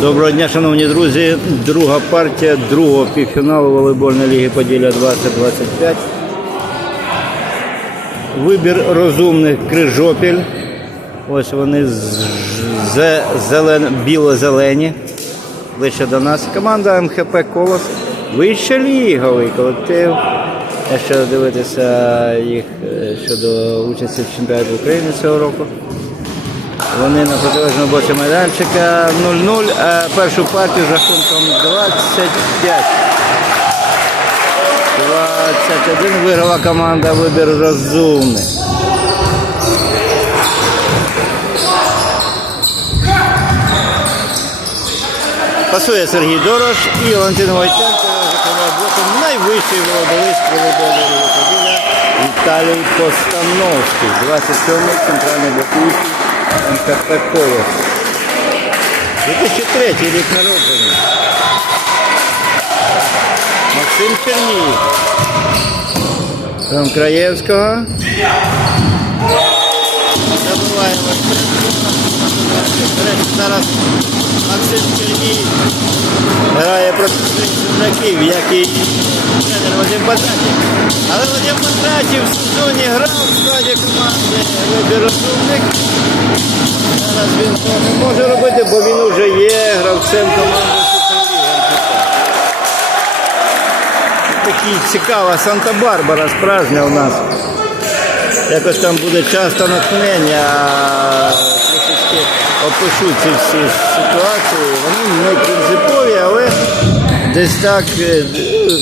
Доброго дня, шановні друзі. Друга партія другого півфіналу волейбольної ліги Поділля 2025. Вибір розумних Крижопіль. Ось вони зелен- біло-зелені. Ближче до нас. Команда МХП Колос. Вище ліговий колектив. Якщо дивитися їх е, щодо участі в чемпіонаті України цього року. Вони на протилежному боці майданчика 0-0, а першу партію з рахунком 25. 21 виграла команда вибір розумний. Пасує Сергій Дорош і Валентин Войтенко закриває блоком найвищий волейбольної ліги Віталій Постановський. 27-й центральний блокуючий МКП Колос. 2003 рік народження. Максим Черній. Там Краєвського. Речі, зараз Максим Черній грає проти своїх земляків, як і тренер Вадим Бататів. Але Вадим Бататів в сезоні грав в складі команди вибір розумник. Зараз він цього не може робити, бо він вже є гравцем команди Такий цікава Санта-Барбара справжня у нас. Якось там буде часто натхнення, опишу ці всі ситуації. Вони не принципові, але десь так, е,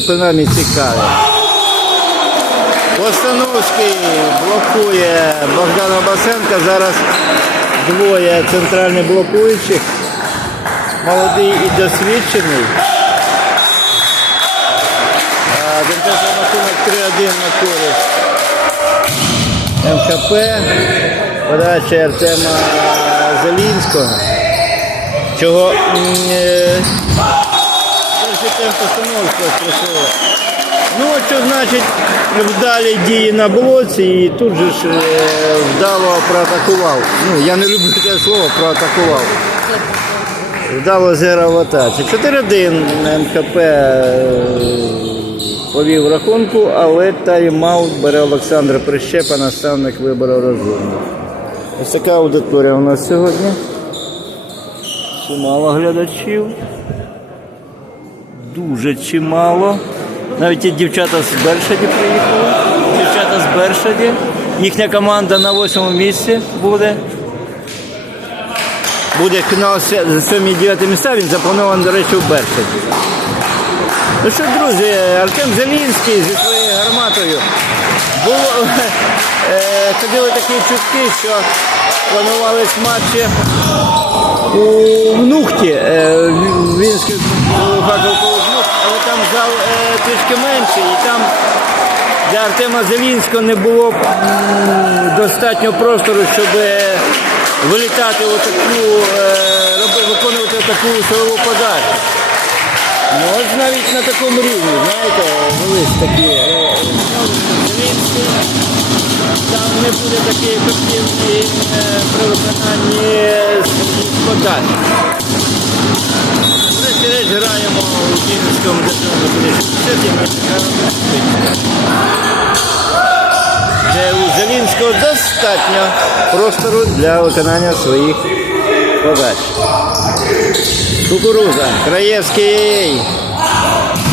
принаймні цікаві. Постановський блокує Богдана Басенка. Зараз двоє центральних блокуючих. Молодий і досвідчений. Дентесна рахунок 3-1 на користь. МХП. Подача Артема Зелінського. Чого е, темп постановського. Ну, що значить вдалі дії на блоці і тут же ж е, вдало проатакував. Ну, я не люблю це слово проатакував. Вдало зіграв атаці. 4-1 МКП е, повів рахунку, але тайм-аут бере Олександр Прищепа, наставник вибору розумних. Ось така аудиторія у нас сьогодні. Чимало глядачів. Дуже чимало. Навіть і дівчата з Бершаді приїхали. Дівчата з Бершаді. Їхня команда на восьмому місці буде. Буде фінал за 7-9 місця, він запланований, до речі, у Бершаді. Ну що, друзі, Артем Зелінський зі своєю гарматою. Було, е, ходили такі чутки, що планувались матчі у Внухті, е, Вінський Внух, але там зал е, трішки менший, і там для Артема Зелінського не було достатньо простору, щоб е, вилітати у таку, роби- виконувати таку силову подачу. Ну, ось навіть на такому рівні, знаєте, велись такі Зеленський, там не буде такий ефективний при виконанні своїх подач. Врешті-решт граємо у Київському державному чекаємо де у Зелінського достатньо простору для виконання своїх подач. Кукуруза, Краєвський,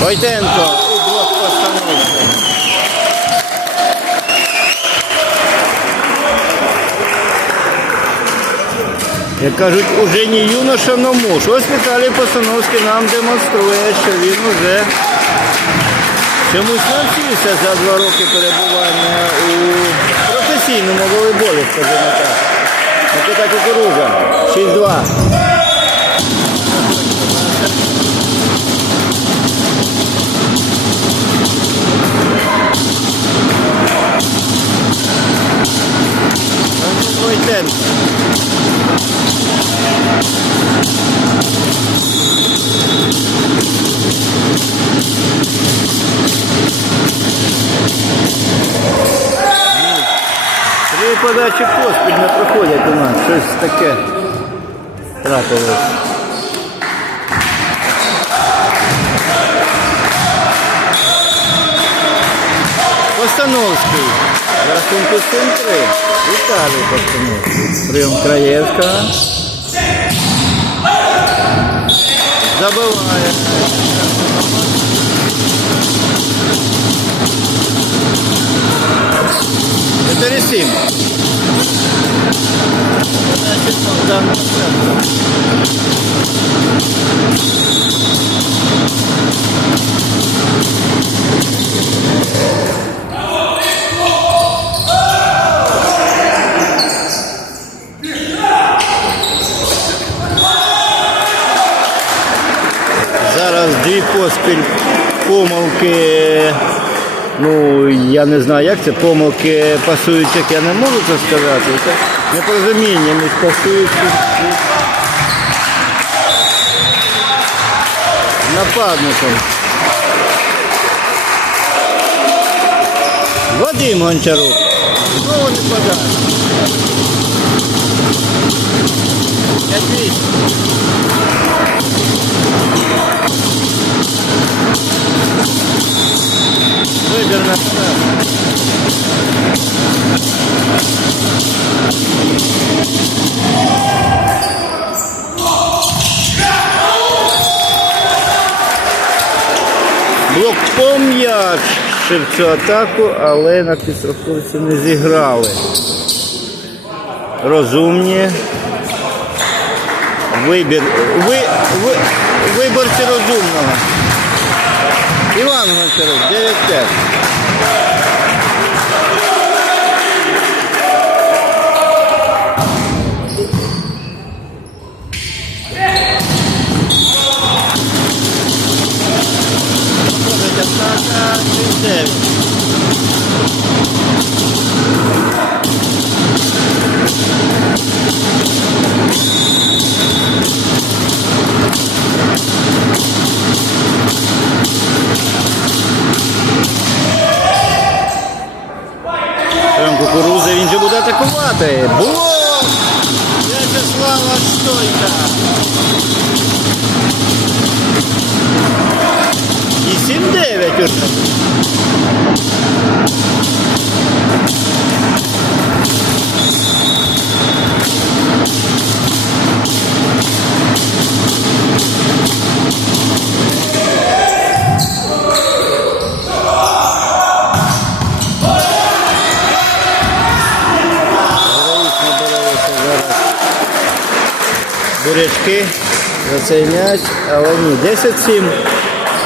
Войтенко у блок постановки. Як кажуть, уже не юноша, но муж. Ось Віталій Постановський нам демонструє, що він уже чомусь навчився за два роки перебування у професійному волейболі, скажімо так. Микита Кукуруза, 6-2. Войтенко. Три подачі поспіль не проходять у нас, щось таке трапилось. Постановський. Рахунки 7-3. Віталій Постановський. Прийом Краєвського. Забиває. Чотири сім. Значить, Богдан поспіль помилки. Ну, я не знаю, як це помилки пасуючих, я не можу це сказати. Це непорозуміння між пасуючим і нападником. Вадим Гончарук. Знову не подає. Вибір на себе. Блок пом'ячив цю атаку, але на підстраховці не зіграли. Розумні. Вибір. Ви, ви, виборці розумного. Іван Гончарук, атакувати. Блок! Вячеслава Стойка. І 7-9 уже. Цей м'яч, але ні. 10-7.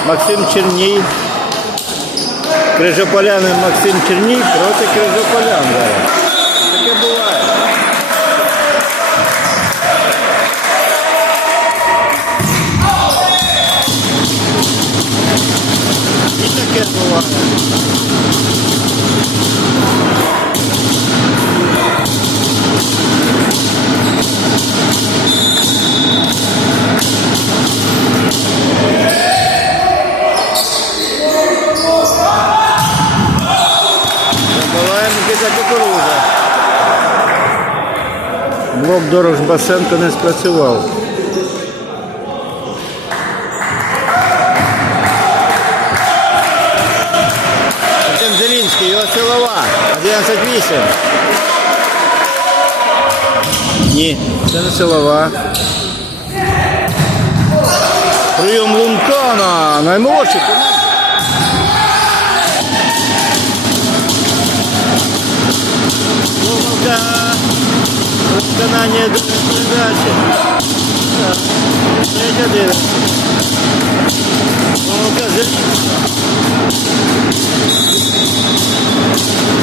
Максим Черній. Крижополянин Максим Черній проти Крижополян Басенко не спрацював. Зелінський, його силова. 11-8. Ні, це не силова. Прийом Лункана. Наймолодший. Виконання передачі. Так. Третя дивиться. Помилка Зелінська.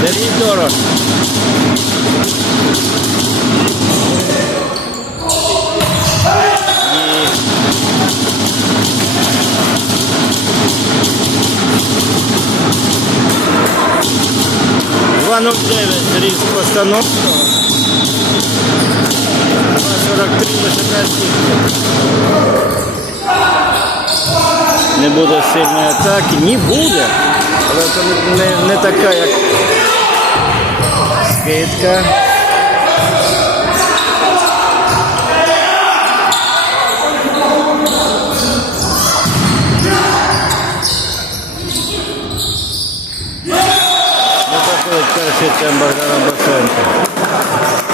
Сергій Дорож. Два 2.09 рік постановка. 2.43 висока стільки. Не буде сильної атаки. Ні буде. Але це не, не, така, як скидка. Артем Богданом Босенко.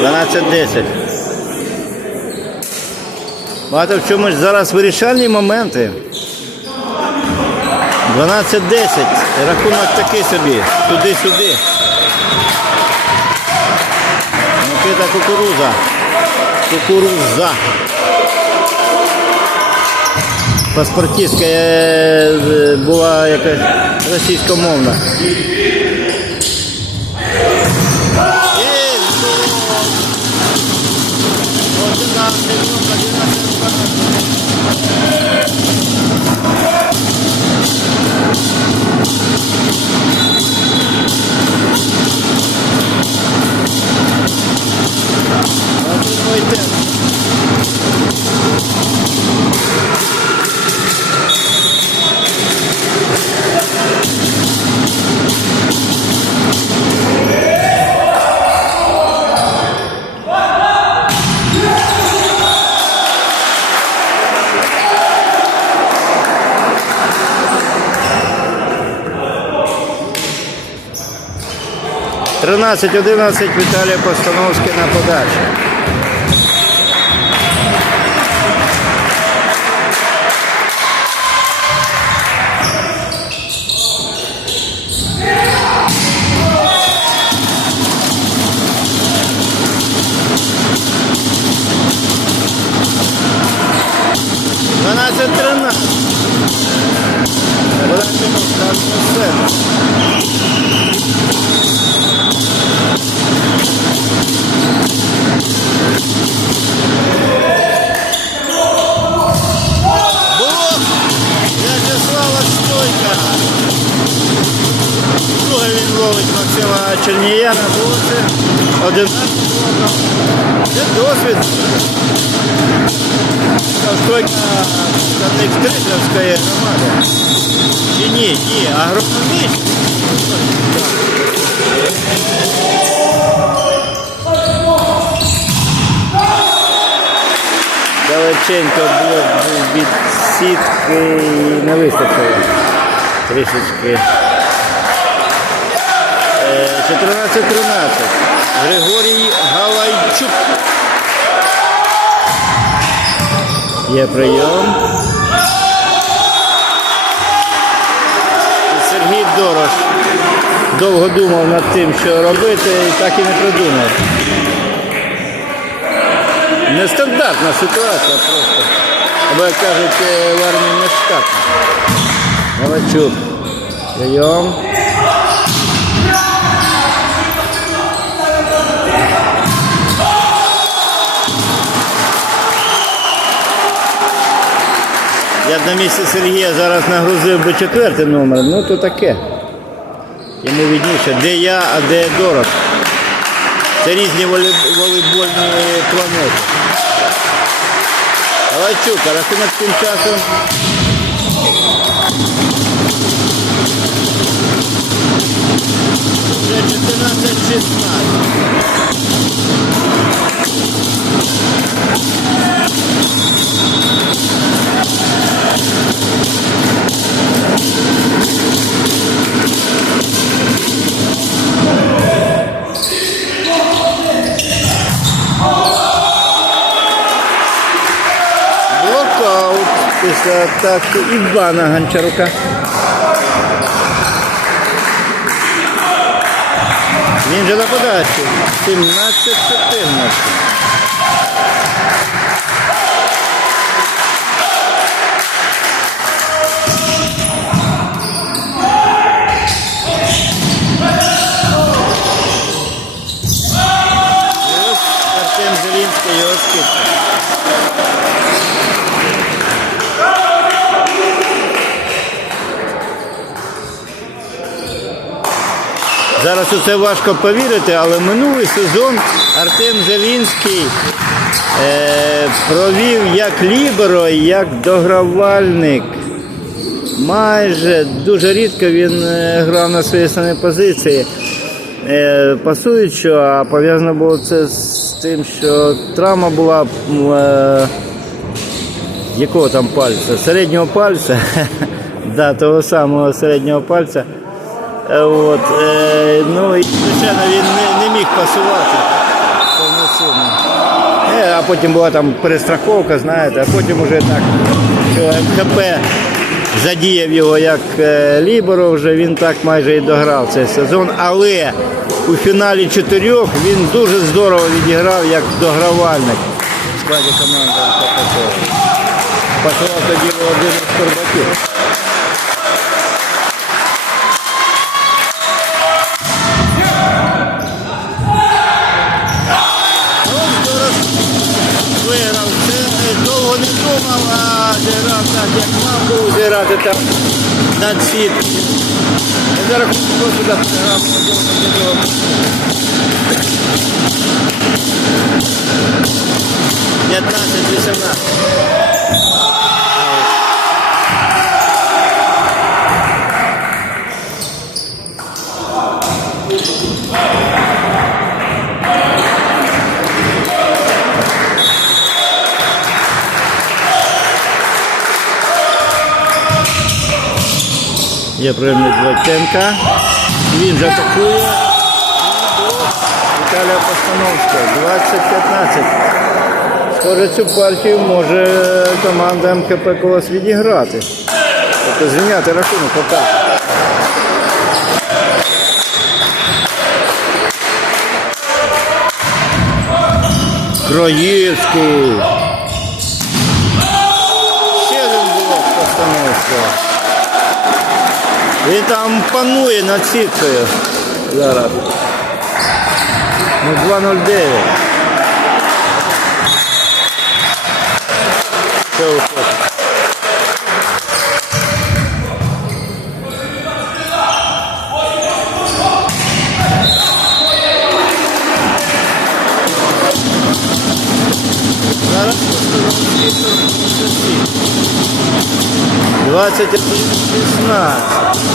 12-10. Багато в чомусь зараз вирішальні моменти. 12-10. Рахунок такий собі. Туди-сюди. Микита кукуруза. Кукуруза. Паспортистка е, була якась російськомовна. Right there. 13-11 Віталія Постановський на подачі. Дванадцять тринадцять. Передача на старшому. Друге він ловить Максима Чернія на блоці. 11 блоком. Це досвід. Та Стойка представник Тридовської громади. Чи ні, ні, агрономіст. Далеченько був від сітки і не вистачило. Трішечки. Е, 14-13. Григорій Галайчук. Є прийом. Сергій Дорош довго думав над тим, що робити, і так і не придумав. Нестандартна ситуація просто. Або як кажуть, е, в армії не штатна. Галачук. Прийом. Я б на місці Сергія зараз нагрузив би четвертий номер, ну то таке. Йому відніше, де я, а де Дорос. Це різні волейбольні планети. Галачук, а рахунок тим часом. Вже 14-16. Після атаки Івана Гончарука. Він же на подачі. 17-14. І ось Артем Зелінський його скидка. Зараз у це важко повірити, але минулий сезон Артем Зелінський е, провів як ліберо, як догравальник. Майже дуже рідко він е, грав на своїй самій позиції. Е, пасуючи, а пов'язано було це з тим, що травма була е, якого там пальця? Середнього пальця. да, того самого середнього пальця. Е, От, е, ну, і, звичайно, він не, не міг пасувати повноцінно. Е, а потім була там перестраховка, знаєте, а потім вже так, що МКП задіяв його як е, ліберо, вже він так майже і дограв цей сезон. Але у фіналі чотирьох він дуже здорово відіграв як догравальник в складі команди МКП. Пасував тоді Володимир Турбаків. узирати там на сіткою. Я зараз просто так програму. 15-18. Є прийомник Войтенка. Він же атакує. Віталія Постановського. 20-15. Схоже, цю партію може команда МКП Колос відіграти. Тобто звільняти рахунок пока. Краївський. Ще один блок Постановського. Він там панує над сіткою. Зараз. Ну 2.09. Все виходить. Зараз 21 16.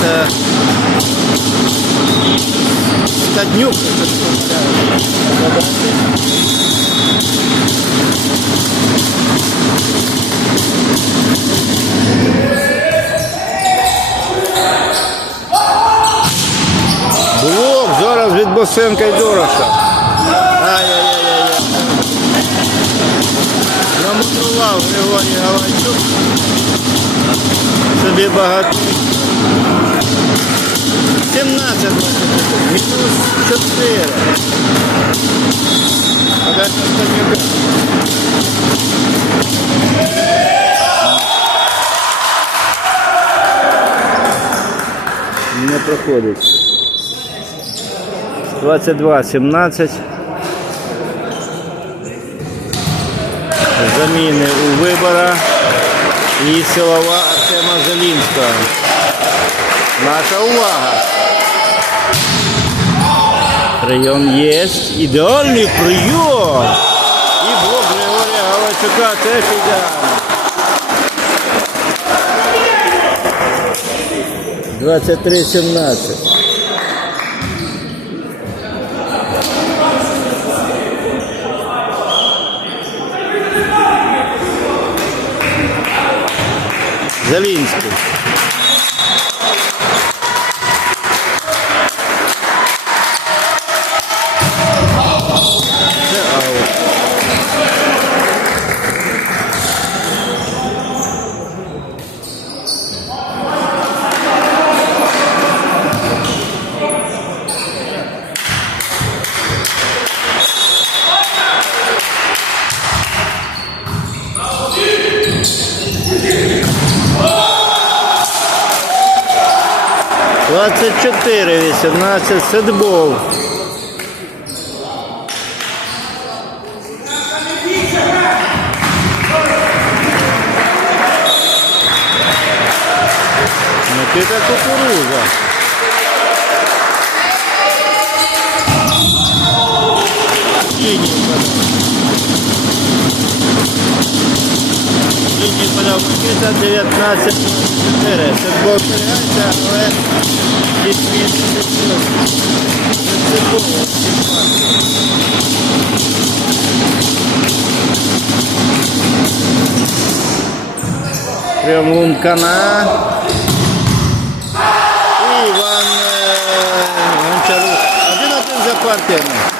Це Стаднюк. Блок зараз від Босенка і Дороша. Ай-яй-яй-яй. Намутував Григорій Галанчук. Собі багато. 17 мінус 4. Подача Стаднюка. Не проходить. 22-17. Заміни у вибора і силова Артема Зелінського. Наша увага. Прийом є. Ідеальний прийом. І блок Григорія Галачука теж ідеальний. 23-17. Залінський. Це аут. Двадцять чотири, вісімнадцять, сетбол. Никита кукуруза. Лінію подав. Лінію подав Микита 19 4. Футбол зберігається, але відмінити Це було. Прям Лумкана. І Іван е, Гончарук. Один-один за партіями.